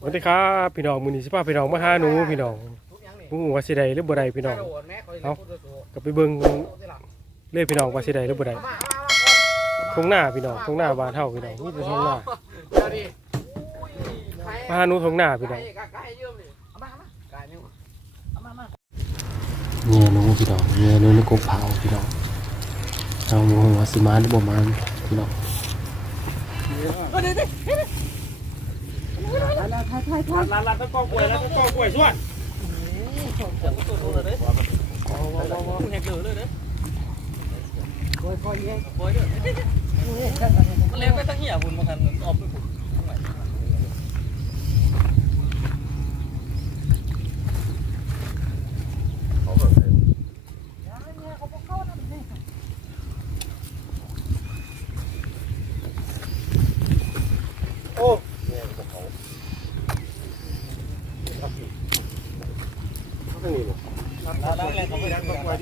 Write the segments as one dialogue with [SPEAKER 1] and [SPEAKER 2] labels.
[SPEAKER 1] สวัสดีครับพี่น้องมือนีสิพาพี่น้องมาหาหนูพี่น้องบ่ฮู้ว่าสิได้หรือบ่ได้พี่น้องเอาก็ไปเบิ่งเลยพี่น้องว่าสิได้หรือบ่ได้ทงหน้าพี่น้องทงหน้าบานเฮาพี่น้องมีแต่ทงหน้ามาหาหนูทงหน้าพี่น้องเนี่ยหนูพี่น้องเนี่ยหนูในกบเผาพี่น้องเอาบ่ฮู้ว่าสิมาหรือบ่มาพี่น้อง
[SPEAKER 2] ร้านร้านตะกอกล้วยร้านตะกอกล้วยส่วนเลี้ยงไปทั้งเหี้ยบุญมาทันออกไปบุญ ร้านแรกเขาไป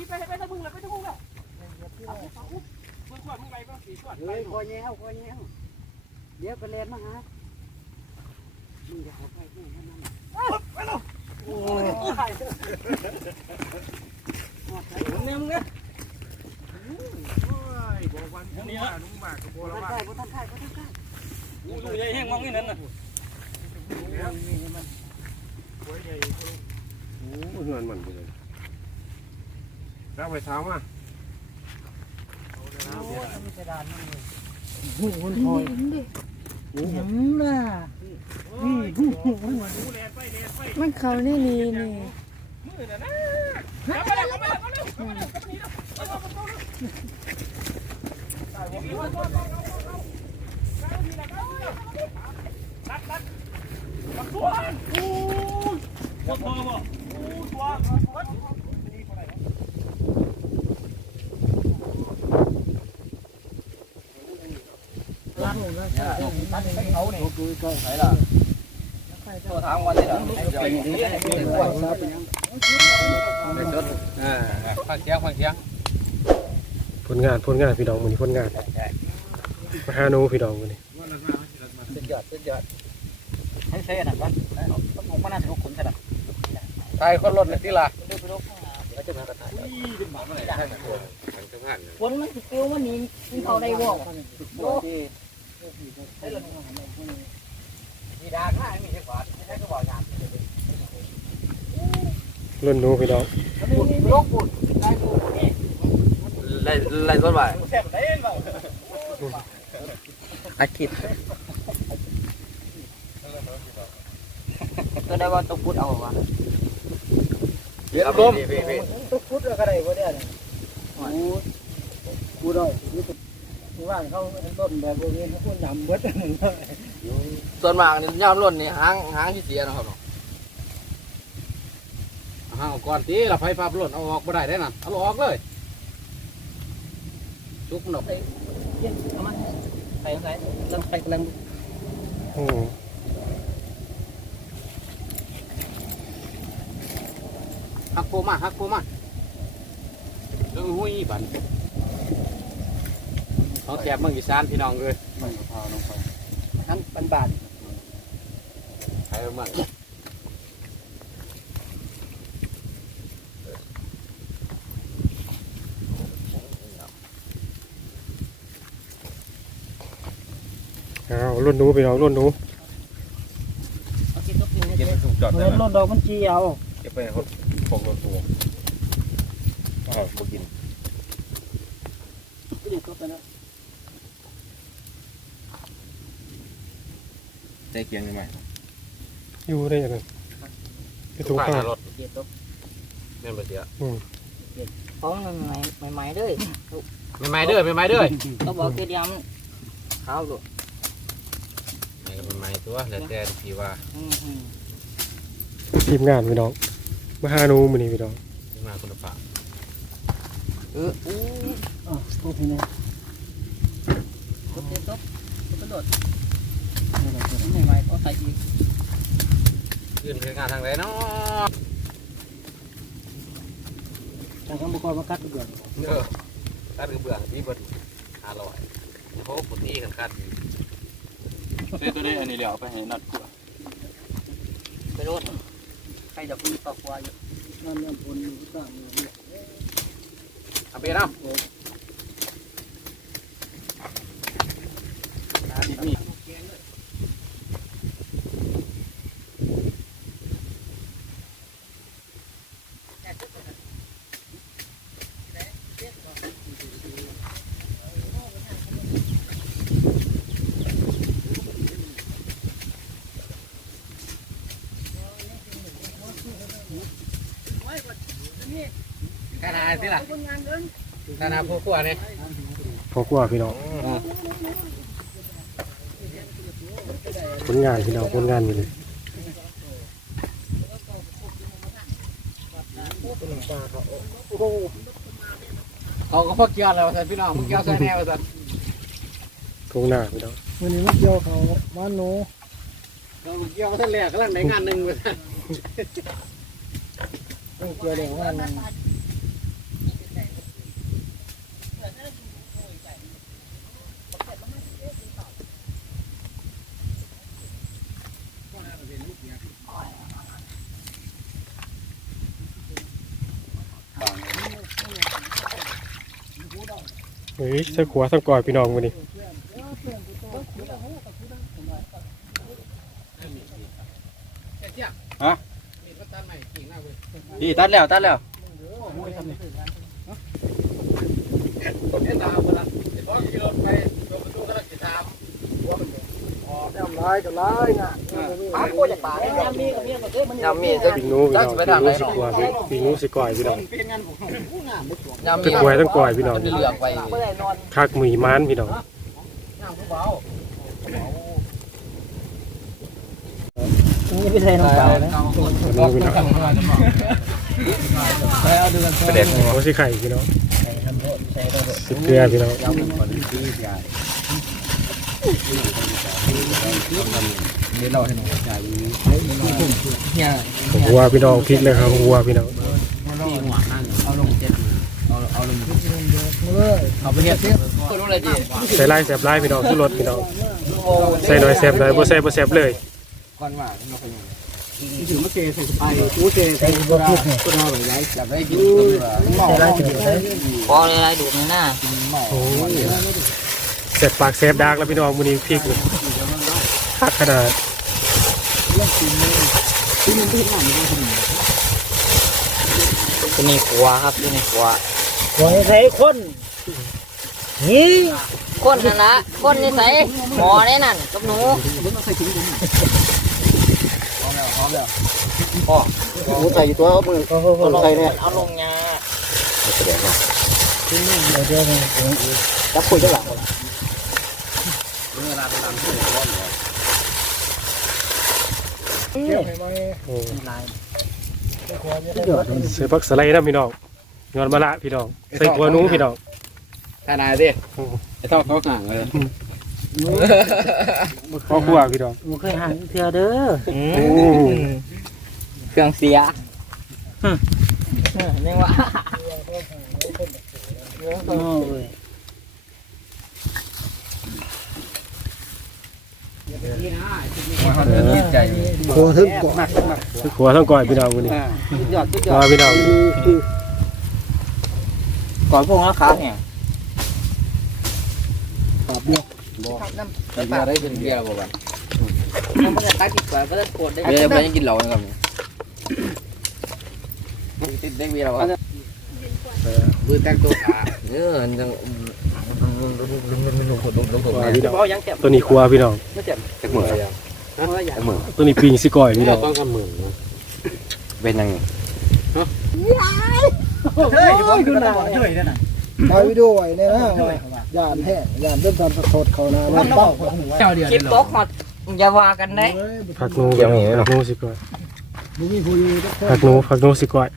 [SPEAKER 2] ีไปไปตะพึ่งเลยไปตะพึ่งเลยมึงขวดมึงไรบ้างสี่ขวด
[SPEAKER 3] เฮ้ยคอยแย้วคอยแย้วเดี๋ยวก็เล่นมาหามึงจะขอไปที่นั่นนั่น
[SPEAKER 2] โอ้ยเนี่ยมึงเนี่ยบอกวันนี้ว่าลุงมากกับโบ
[SPEAKER 3] บ่
[SPEAKER 2] รา
[SPEAKER 3] ทัน
[SPEAKER 2] ณ
[SPEAKER 3] ใกล้บ่ทันใกล้บ่ทันใกล้
[SPEAKER 2] กูดูใหญ่แห้งมองนี่นั่นน่ะ
[SPEAKER 1] โอ้เงินมันเลย
[SPEAKER 2] รับไปเช้ามา
[SPEAKER 3] โอ้ยมันจะดานมันเลยโอ้โหคอยน้ำล่ะนี่กูมัน
[SPEAKER 2] ดูแลไปแลไป
[SPEAKER 4] มันเขานี่นี่นี่
[SPEAKER 2] มือน่ะนะกลับมาแผ
[SPEAKER 1] ลงานผลงานพี่น้องมือนี้ผลงานมาหาหนูพี่น้องมือนี้
[SPEAKER 5] สุดยอดสุดยอด
[SPEAKER 3] ให้เซ่น่ะก่อนต้องมองมาหน้าถึงขุนใช่ป่ะ
[SPEAKER 5] ใคนรถเลยที่ละ
[SPEAKER 4] ฝนมันสิปิวมันนี่เขาได้บ่
[SPEAKER 3] โอ้
[SPEAKER 5] มีดาข้ามีเช็คก่อนไม่ใช่ก็บอกงาน
[SPEAKER 1] รุ่นหนูพี่ น้อง
[SPEAKER 3] ปุ่นโลกปุ่นได้ดูนี่
[SPEAKER 5] ไล่ไล่ต้นไม้
[SPEAKER 3] แซ่บได้เปล่า
[SPEAKER 5] อาคิด
[SPEAKER 3] ก็ได้ว่าต้องพูดเอาวะ
[SPEAKER 5] เย็นลม
[SPEAKER 3] ต้องพูดก็ได้บ่ได้เนี่ยกูกูได้กูว่าเขาต้นแบบนี้เขาพูดยำเบิดมึง
[SPEAKER 5] ส่วนมากนี่ย่ามล้นนี่หางหางที่เสียนะครับหางก่อนตีเราไฟฟ้าล้นเอาออกไม่ได้ได้นั่นเอาออกเลยชุกหนก
[SPEAKER 3] ใส่ใส่ลำไส้กำลัง
[SPEAKER 1] โอ้
[SPEAKER 5] หักโคมาหักโคมาเรื่องหุ้ยบัน เขาแจกเมืองอีสานพี่น้องเลย
[SPEAKER 3] ทั้งปันบาท
[SPEAKER 5] ใครเอามา
[SPEAKER 1] เอารุ่นหนูพี่น้องรุ่นหนู
[SPEAKER 3] เอากินตัวพิง
[SPEAKER 2] เก็บไปถูกจอด
[SPEAKER 3] เงินลดดอกมันจีเอา
[SPEAKER 2] เก็บไปหกหกตัวอ๋อบ่กิน
[SPEAKER 3] ก็อยู่ครบแล้ว
[SPEAKER 5] ใส่เกียงยังไง
[SPEAKER 1] อยู่ได้ยังไงไปถุงข้าว
[SPEAKER 4] เกียรติ
[SPEAKER 5] แม่นบ่เสียอืม
[SPEAKER 4] ของใหม่ใหม่ใหม่ๆเลย
[SPEAKER 5] ไม่ไม้เด้อไม่ไม้เด้อ
[SPEAKER 4] เขาบอกเกียรติยมขาวดู
[SPEAKER 5] นี่ก็เป็นไม้ตัวแล้วแต่ที่ว่า
[SPEAKER 4] อืมอืม
[SPEAKER 1] ทีมงานพี่น้องมาหาหนูมื้อนี้พี่น้อง
[SPEAKER 5] ที่มาคุณภาพ
[SPEAKER 4] เอออู้
[SPEAKER 3] อ๋อพวกนี้นะ
[SPEAKER 4] กดเกียรติกระโดด ใหม่ๆก็ใส่อีก
[SPEAKER 5] ยื่นคืองานทางไหนเนาะ
[SPEAKER 3] ทางคำบุกรมาคัดเดือน
[SPEAKER 5] เออตัดกระเบื้องที่บนอร่อยโอ้ปุ่นนี่กันคัด
[SPEAKER 2] เล่นตัวนี้อันนี้แล้วไปให้นัดกลัว
[SPEAKER 4] ไปโดดใครจะพูดต่อควายอยู่
[SPEAKER 3] นั่นนั่นผลสร้างเนี่ย
[SPEAKER 5] เอาไปน้
[SPEAKER 2] ที่ นา
[SPEAKER 5] ดที่ล่ะขนาดผู้ขั้วนี่
[SPEAKER 1] พอกว่าพี่น้องผลงานพี่น้องผลงานอยู่นี่
[SPEAKER 5] เขาก็พวกเกี่ยวแล้วสันพี่น้องพวกเกี่ยวใส่แนวสัน
[SPEAKER 1] ทงหน้าพี่น้อง
[SPEAKER 3] วันนี้มันเกี่ยวเขาบ้านโน
[SPEAKER 5] เราเกี่ยวเส้นแรกกำลังในงานหนึ่งไปสัน
[SPEAKER 3] ต้องเกี่ยวเดี๋ยวว่า มัน
[SPEAKER 1] เสือขัวาทั้งก่อยพี่น้องวันนี้ฮะ
[SPEAKER 5] พี่ตัดแล้วตัดแล้ว
[SPEAKER 3] ทำร้ายกับร้ายนะ
[SPEAKER 4] อ้าวโคจะตายยามมีกับเมียมันเกิดมัน
[SPEAKER 5] ยำมีจะ
[SPEAKER 1] ปิงหนูพี่น้องปิงหนูสิกว่าปิงหนูสิก่อยพี่น้อง
[SPEAKER 5] ยำมี
[SPEAKER 1] ทั้งขวาทั้งก่อยพี่น้อง
[SPEAKER 5] จะเหลือกไป
[SPEAKER 4] ไม่ได้นอน
[SPEAKER 1] คักหมีม้านพี่น้อง
[SPEAKER 3] นี่เป็นไรน้องสาวนะ
[SPEAKER 1] อันนี้พี่น้อง
[SPEAKER 5] ประเด็น
[SPEAKER 1] โอ้สิไข่พี่น้องสิเกลือพี่น้อง
[SPEAKER 5] นี่เราให้หนูจ่ายเนี่ย
[SPEAKER 1] หัวพี่น้องพริกเลยครับหัวพี่น้อง
[SPEAKER 5] เอาลงเจ็ดเอาเอาลง
[SPEAKER 3] เลย
[SPEAKER 5] เอาไปเนี่ยตัวรู้อะไรจี
[SPEAKER 1] ใส่ลายแสบลายพี่น้องทุรสพี่น้องใส่หน่อยแสบหน่อยบ่ใส่บ่แสบเลย
[SPEAKER 5] ก่อนว่าเราไป
[SPEAKER 3] ถึงมาเกใส่ไปกูเกใส่บัวพริกเนี่ย
[SPEAKER 5] คนเราแบบไรจับได้กินตัว
[SPEAKER 3] ใส่ไรจะดูได้
[SPEAKER 4] พออะไรดูหน้า
[SPEAKER 1] โอ้ ยแสบปากแสบดากแล้วพี่น้องมือนี้พริกนี่คักขนาด
[SPEAKER 4] ตัวนี้ขวาครับตัวนี้ขวา
[SPEAKER 3] หัวใส่คนนี่
[SPEAKER 4] คนนั่นละคนนี่ใส่หมอเนี่นั่นกับหนู
[SPEAKER 3] กูใส่ตัวมือคนใส่เนี่ย
[SPEAKER 4] เอาลงยา
[SPEAKER 3] เดี๋ยวเดี๋ยวจั บคุยกันหลัง
[SPEAKER 1] โอ้
[SPEAKER 3] เดือด
[SPEAKER 1] ใส่ผักสะไลด์นะพี่น้องย้อนมะละพี่น้องใส่หัวหนูพี่น้อง
[SPEAKER 5] ทนายดิไอ้เท่าเขาห่างเลย
[SPEAKER 1] พ่อครัวพี่น้อง
[SPEAKER 3] กูเคยหันเถื่อเด้อ
[SPEAKER 1] โอ้
[SPEAKER 4] เครื่องเสียนี่ว่า
[SPEAKER 3] โอ้ย
[SPEAKER 5] ดีใจ
[SPEAKER 3] โคถึงกว่า
[SPEAKER 1] ใส่หัวทั้งก่อยพี่น้องมื้อนี้
[SPEAKER 3] ยอดยอ
[SPEAKER 1] มา
[SPEAKER 3] ด
[SPEAKER 1] พี่น้อง
[SPEAKER 4] ก่อนพวกราคาเนี่ย
[SPEAKER 3] ตอบเนี่ย
[SPEAKER 5] แต่ปากได้เป็นเบียร์บ่บ้าง
[SPEAKER 4] มันจะตัดกินกว่าก็จะปวดได้
[SPEAKER 5] เบียร์เบียร์ยังกินเหล้านะครับติดได้เบียร์แล้วมือแตกตัวขาเออจัง ลงลงลงลงลงลง
[SPEAKER 1] ว่าพี่น้อง
[SPEAKER 4] เพราะยังเจ็บ
[SPEAKER 1] ตัวนี้ครัวพี่น้อง
[SPEAKER 5] จักมือ
[SPEAKER 6] มือ
[SPEAKER 1] ตัวนี้ปิงสิก่อยพี่น้อง
[SPEAKER 6] ต้องกันมือเป็นยังไง
[SPEAKER 7] เฮ้ยดูหน้าช่วยนั่นน่ะถ่ายวิดีโอไว้เนี่ยนะย่านแห้งย่านเริ่มทำสะทดเขานะมันปั๊บ
[SPEAKER 3] เจ้าเดียว
[SPEAKER 4] คลิปตกหมดอย่าว่ากันได้
[SPEAKER 1] ผักหนูพี่น้องผักหนูสิก่อย
[SPEAKER 7] มึงมีผู้อยู่ทุกคน
[SPEAKER 1] ผักหนูผักหนูสิก่อย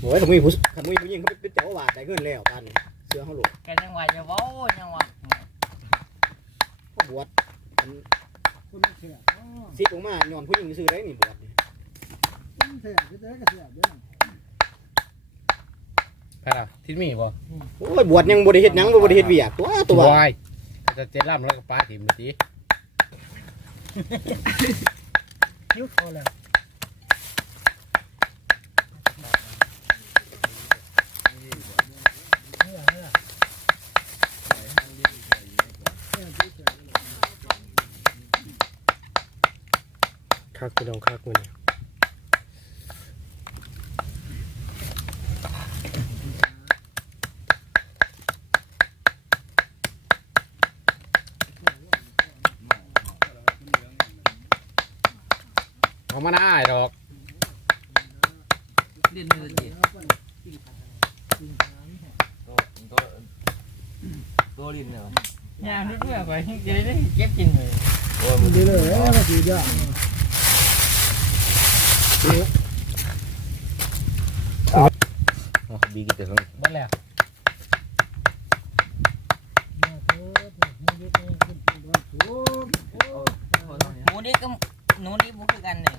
[SPEAKER 6] โอ้ยถ้ามีผู้ถ้ามีผู้หญิงเขาเป็นเจ้าบาทได้เงินแล้วกันเสื้อเขาหลุด
[SPEAKER 4] แกจังหวะอย่าเว้าจังหวะ
[SPEAKER 6] เขาบวชซิกออกมาย้อนผู้หญิงซื้อได้นี่บวช
[SPEAKER 5] ไปละที่มีบ่
[SPEAKER 6] โอ้ยบวชยังบริเฮ็ดหยังบริเฮ็ดเวียกตัวตัว
[SPEAKER 5] วายจะเจ็ดล่ำแล้วก็ปลาถิ่มตี
[SPEAKER 7] คิ้วเขาแล้ว
[SPEAKER 1] คักพี่น้องคักมื้อนี้
[SPEAKER 5] เขามาหน้าไอ้ดอก
[SPEAKER 3] เด่นเลยดิ
[SPEAKER 6] ตัวลินเนาะ
[SPEAKER 4] ยาดเมื่อไปเจะได้เก็บกินเลย โอ้ย
[SPEAKER 7] ดีเลยนะสีย่า
[SPEAKER 6] บีกินแต่ของ
[SPEAKER 5] บ้านแล้ว
[SPEAKER 4] หมูนี่ก็หนูนี่บุคือกันเลย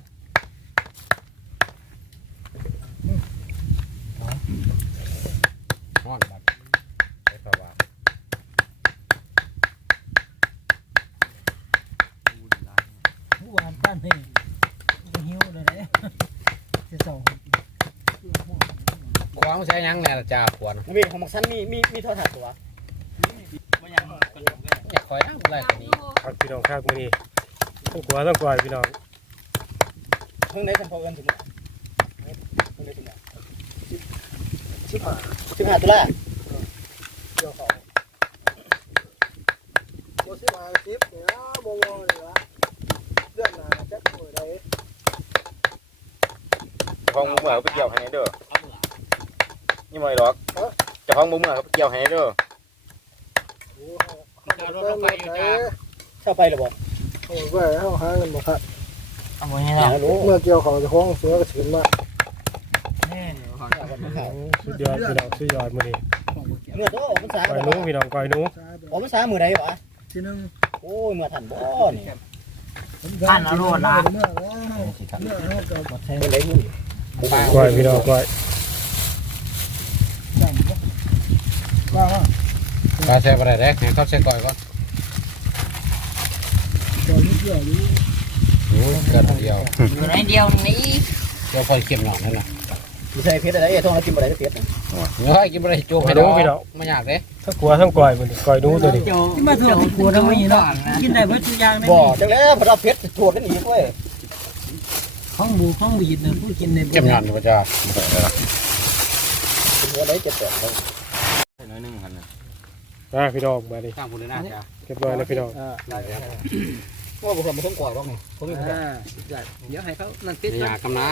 [SPEAKER 5] ห้อนบัดไปสว่าง
[SPEAKER 7] ผู้วานบ้านนี่หิวเลยนะ จะส่ง
[SPEAKER 5] ควางใช้ยังเนี่ยจ่าขวาน
[SPEAKER 6] นี่ของมักซันมีมีมีโทรทัศน์ตัว
[SPEAKER 5] อยากคอยน้ำอะไรตัวนี้
[SPEAKER 1] คับพี่น้องครับมือนี้ต้องกลัวต้องก่อยพี่น้อง
[SPEAKER 6] เพิ่งได้สัมพอกันถึงเพิ่งได้ถึงชิบห้าชิบห้าตุลา
[SPEAKER 7] เกี่ยวเขาโมสิมาคลิปเนี่ยโมโมเลยวะเรื่องนาจะป่วยได้
[SPEAKER 2] ห้องมุ้งเหมือไปเกี่ยวให้เด้อนี่ไม่หรอกจะห้องมุ้งเหมือไปเกี่ยวให้เด้อ
[SPEAKER 7] เติมเลย
[SPEAKER 6] เข้าไปหรือเปล่า
[SPEAKER 7] โอ้ยเว้ยเขาหาเงินบ่ครับ
[SPEAKER 4] เอาหมูนี่เนาะ
[SPEAKER 6] รู้
[SPEAKER 7] เมื่อเกี่ยวเขาจะห้องเสือกระถินมา
[SPEAKER 1] สุดยอดพี่น้องสุดยอดมือนี้
[SPEAKER 6] เมื่อตัวออกพรรษา
[SPEAKER 1] ก่อยหนูพี่น้องก่อยหนู
[SPEAKER 6] ออกพรรษามือใดวะ
[SPEAKER 7] ทีนึง
[SPEAKER 6] โอ้ยเมื่อทันบ่นี่
[SPEAKER 4] ท่านเอาโลดละ
[SPEAKER 7] เมื่อแล้วเมื่อเขาจะ
[SPEAKER 6] เป็นไรมึง
[SPEAKER 1] ก่อยพี่น้อ ก่อย
[SPEAKER 7] ดันบ้าว่า
[SPEAKER 5] ปลาแซ่บอะไรแรกให้เขาใช้ก่อยก่อน
[SPEAKER 7] ก่อนเกี่ยวอยู่
[SPEAKER 5] โอ้ยเกินเดียว
[SPEAKER 4] อยู่ในเดียวนี้
[SPEAKER 5] เดี๋ยวคอยเข็มหน่อยนั่นน่ะ
[SPEAKER 6] ไม่ใช่เพชรอะไรไอ้ท้องเรากินอะไรก็เพชร
[SPEAKER 5] เฮ้ยกินอะไรโจ๊กให้ดอกไม่อยากเด้
[SPEAKER 1] ทั้งกลัวทั้งก่อยมื้อนี้ก่อยหนูตัวนี้
[SPEAKER 3] มาถูกกูทำไมเนาะกินได้เบิดทุกอย่างได้
[SPEAKER 6] บ่จังแล้วพระเพชรโทษกันอีกเว้ย
[SPEAKER 3] ข้องบูข้องบีดนะผู้กินใน
[SPEAKER 5] เข็มหน่อยพระเจ้า
[SPEAKER 6] เป็นอะไรเจ็บแสบเขา
[SPEAKER 2] น้อยนึงหัน
[SPEAKER 1] อ่าพี่น้องมาดิ
[SPEAKER 5] ข้างพูดเลยนะจ้า
[SPEAKER 1] เรียบร้อยแล้วพี่น้อง
[SPEAKER 6] ว่าบุคคลมาต้องก่อยบ้างไงเขาไม่ก่อย
[SPEAKER 3] เดี๋ยวให้เขานั่นติด
[SPEAKER 5] ไม่อยากกำนา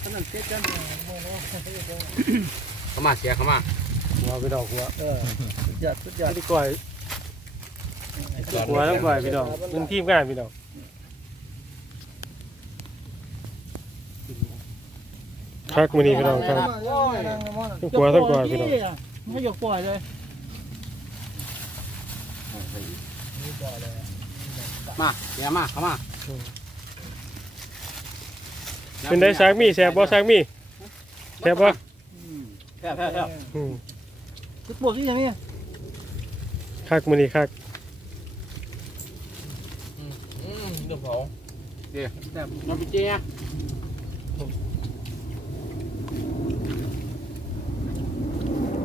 [SPEAKER 3] เขานั่นติดกัน
[SPEAKER 5] เขามาเสียเขามา
[SPEAKER 1] หัวพี่น้องหัว
[SPEAKER 7] เออสุดยอดสุดยอด
[SPEAKER 1] ที่ก่อยหัวทั้งก่อยพี่น้องเป็นทีมงานพี่น้อง คักมื้อนี้พี่น้องครับทั้งกลัวทั้งก่อยพี่น้อง
[SPEAKER 7] ไม่ยกปล่อยเลย
[SPEAKER 5] มาเสียมาเขามา
[SPEAKER 1] เป็นได้สากมีแซ่บบ่สากมีแซ่บบ่
[SPEAKER 6] แค่แค่แค่
[SPEAKER 1] อืม
[SPEAKER 7] จุดปวดที่ยังนี่
[SPEAKER 1] คักมื้อนี้คัก
[SPEAKER 5] เดี๋ยวเผาเดี๋ยวมาไปเจี๊ย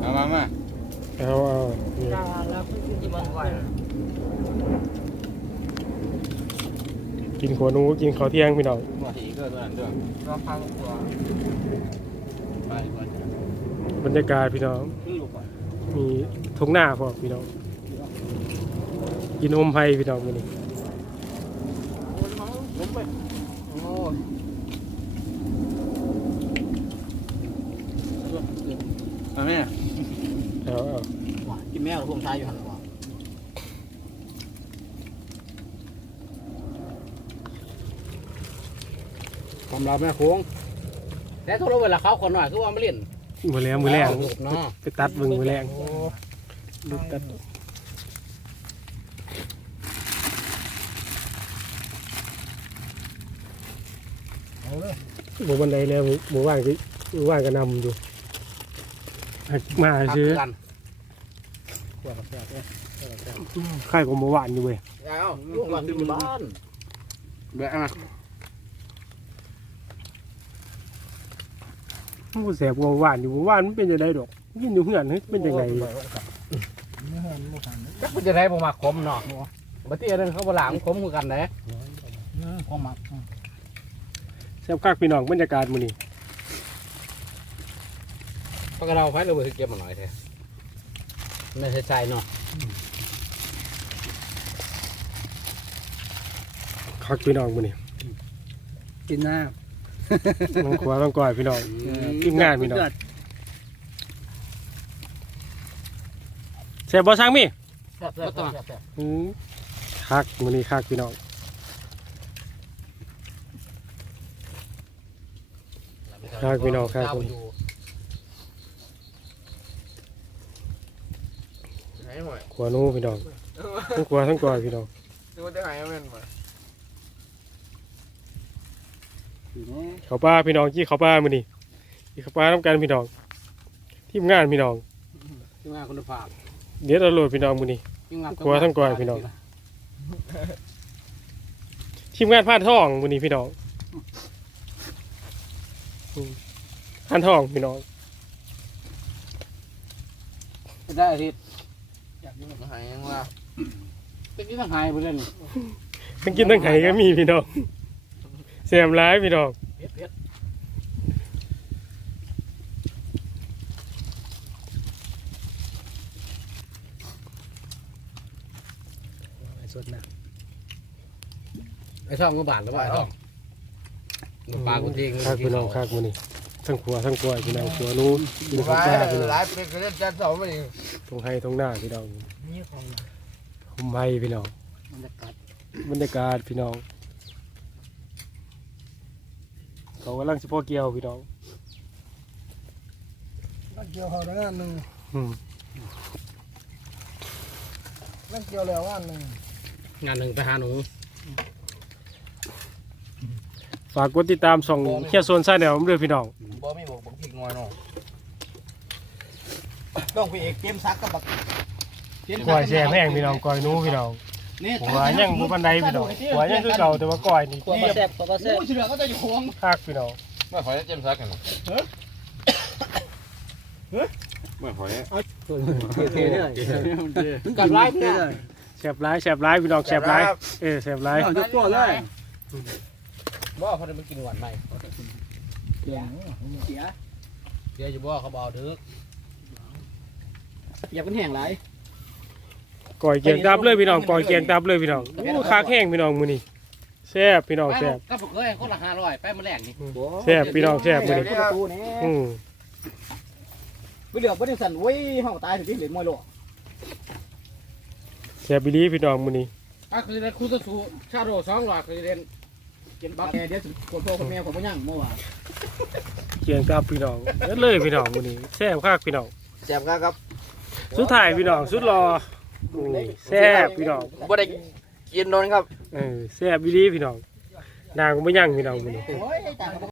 [SPEAKER 5] เอามามา
[SPEAKER 1] เอาเอานี่
[SPEAKER 4] ที่มันก่อย
[SPEAKER 1] กินขัวหนูกินข้าวเที่ยงพี่น้อง
[SPEAKER 2] หัวถีก็ตัวนั้นด้วย
[SPEAKER 4] รอพังตัว
[SPEAKER 5] ไปก่อน
[SPEAKER 1] บรรยากาศพี่น้องมีทุ่งนาพร้อมพี่น้อง กินอมไผ่พี่น้องมื้อนี้
[SPEAKER 5] ล้มไปโอ้ย
[SPEAKER 4] มาแม่
[SPEAKER 1] เอาเอา
[SPEAKER 4] กิน แมวพวกชายอยู่หันวะ
[SPEAKER 5] ความลับแม่โค้งแต่โทรเวลาเขาคนหน่อยคือว่าไม่เล่น
[SPEAKER 1] มือแรงมือแรง
[SPEAKER 5] เนาะ
[SPEAKER 1] ไปตัดเบิ่งมือแรงลูกตัดหมู่บันไดแล้วหมู่ว่างที่หมู่ว่างก็นำอยู่มาซื้อ
[SPEAKER 5] กัน
[SPEAKER 1] ใครก็หมู่ว่านอยู่เว้ย
[SPEAKER 5] เอาลูกหลานที่บ้านเบื่ออะ
[SPEAKER 1] ผู้แสบกว่าหมู่ว่านอยู่หมู่ว่านมันเป็นจังไดดอกกินอยู่เฮือนเฮ้ยเป็นจังได
[SPEAKER 5] จักเป็นจะได้บ่มาคมเนาะบัดนี้นั่นเขาบ่หลังคมคือกันเด้
[SPEAKER 3] ความหมัก
[SPEAKER 1] แซ่บคักพี่น้องบรรยากาศมื้อนี้
[SPEAKER 5] ปากกระเราไฟเลยบ่เก็บมาหน่อยแท้ ไม่ใช่ใจเนาะ
[SPEAKER 1] คักพี่น้องมื้อนี้
[SPEAKER 4] กินหน้า
[SPEAKER 1] น้องขวาน้องก้อยพี่น้องทีมงานพี่น้องแซ่บบ่ซังมี
[SPEAKER 3] แซ่บแซ่บแซ่บแซ่บ
[SPEAKER 1] อืมคักมื้อนี้คักพี่น้องครับพี่น้องครั บผม
[SPEAKER 5] ไหนหน่อย
[SPEAKER 1] ขวาหนูพี่น้องทั้งขวาทั้งก้อยพี่น้อง
[SPEAKER 5] ดูได้ไงแม่นบ่
[SPEAKER 1] เขาป้าพี่น้องกี้เขาป้ามื้อนี้กี้เขาป้านํกันพี่น้องทีมงานพี่น้อง
[SPEAKER 5] ทีมงานคุณภาพ
[SPEAKER 1] เดี๋ยวเราโหลดพี่น้องมื้อนี้
[SPEAKER 5] ทีมงาน
[SPEAKER 1] กลัวทั้งกลัวพี่น้องทีมงานพานทองมื้อนี้พี่น้องอืมพานทองพี่น้อง
[SPEAKER 5] ได้อาทิตย์อยากกินอา หารยังว่าไปกินอาหารไปเล่น
[SPEAKER 1] ทั้งกินทั้งไห้ก็มีพี่น้องแซ่บหลายพี่น้อง
[SPEAKER 5] เผ็ดเผ็ด
[SPEAKER 3] สดนะ
[SPEAKER 5] ไอ้ช่องก็บาทหรือเปล่าไอ้ช่องปลากูทิ้ง
[SPEAKER 1] คักพี่น้องคักมื้อนี้ ทั้งขวาทั้งก้อยพี่น้องขวาหนูกินข้าวปลาพี่น้อง
[SPEAKER 5] หลายปีก็เล่นจันทร์สองมาดิ
[SPEAKER 1] ตรงไห้ตรงหน้าพี่น้อง
[SPEAKER 3] นี่ของ
[SPEAKER 1] ผมไห้พี่น้อง
[SPEAKER 3] มันจะกัด
[SPEAKER 1] บรรยากาศพี่น้องเขากำลังสิพ่อเกี่ยวพี่น้อง
[SPEAKER 3] นักเกี่ยวเขาได้งานหนึ่ง
[SPEAKER 1] อืม
[SPEAKER 3] นักเกี่ยวแล้วงานหนึ่ง
[SPEAKER 5] งานหนึ่งไปหาหนู
[SPEAKER 1] ฝากกดติดตามส่องเคียโซนซ่าแนวผมด้วยพี่น้อง
[SPEAKER 5] บ่มีบอกบักพริกงอยเนาะต้องไปเอกเกมซักกับบัก
[SPEAKER 1] ก้อยแซ่บแห้งพี่น้องก้อยหนู้พี่น้องหัวยังบ่ปานใดพี่น้องหัวยังคือเก่าแต่ว่าก้อยนี่
[SPEAKER 4] ขวบแซ่บขวบแซ่บ
[SPEAKER 5] เสือก็จะอยู่ห่วง
[SPEAKER 1] คักพี่น้อง
[SPEAKER 8] ไม่หอยเจมซักกันไม่หอย
[SPEAKER 4] เท่ๆเลย
[SPEAKER 5] กับไล่เพื่อน
[SPEAKER 1] แซ่บหลายแซ่บหลายพี่น้องแซ่บหลายเออแซ่บหลาย
[SPEAKER 4] เอายกตัวเลย
[SPEAKER 5] บ่เขาได้มากินหวานใหม่
[SPEAKER 3] เกี่ยว
[SPEAKER 4] เสีย
[SPEAKER 5] เดี๋ยวจะบ่เขาเบาเด้อ
[SPEAKER 4] อย่าเป็นแห้งหลาย
[SPEAKER 1] ก้อยเกียงตับเลยพี่น้องก้อยเกียงตับเลยพี่น้องโอ้คักแห้งพี่น้องมื้อนี้แซ่บพี่น้องแซ่บ
[SPEAKER 5] ก็บอกเลยคนละห้าร้อยแป้งมะแรงนี่
[SPEAKER 1] แซ่บพี่น้องแซ่บมื้อนี้
[SPEAKER 4] ประตูนี่
[SPEAKER 1] อืม
[SPEAKER 4] ไปเหลือบ่ได้สั่นเว้ยเฮาตายถึงที่เหรียญมวยโล
[SPEAKER 1] แซ่บอีหลีพี่น้องมื้อนี้
[SPEAKER 5] อะคือเรียนคู่ต่อสู้ชาโดสองหลอดคือเรียน
[SPEAKER 4] กินบักแกเดี๋ยวสิคนพ่อคนแม่ผมบ่ยังเมื่อวาน
[SPEAKER 1] เกียงตับพี่น้องเอิ้นเลยพี่น้องมื้อนี้แซ่บคักพี่น้อง
[SPEAKER 5] แซ่บครับ
[SPEAKER 1] สุดท้ายพี่น้องสุดรออืมแซ่บพี่น้อง
[SPEAKER 5] บ่ได้กินโดนครับ
[SPEAKER 1] เออแซ่บอีหลีพี่น้องนางก็บ่ยั่งพี่น้องมื้อนี้
[SPEAKER 4] โอ้ยตาย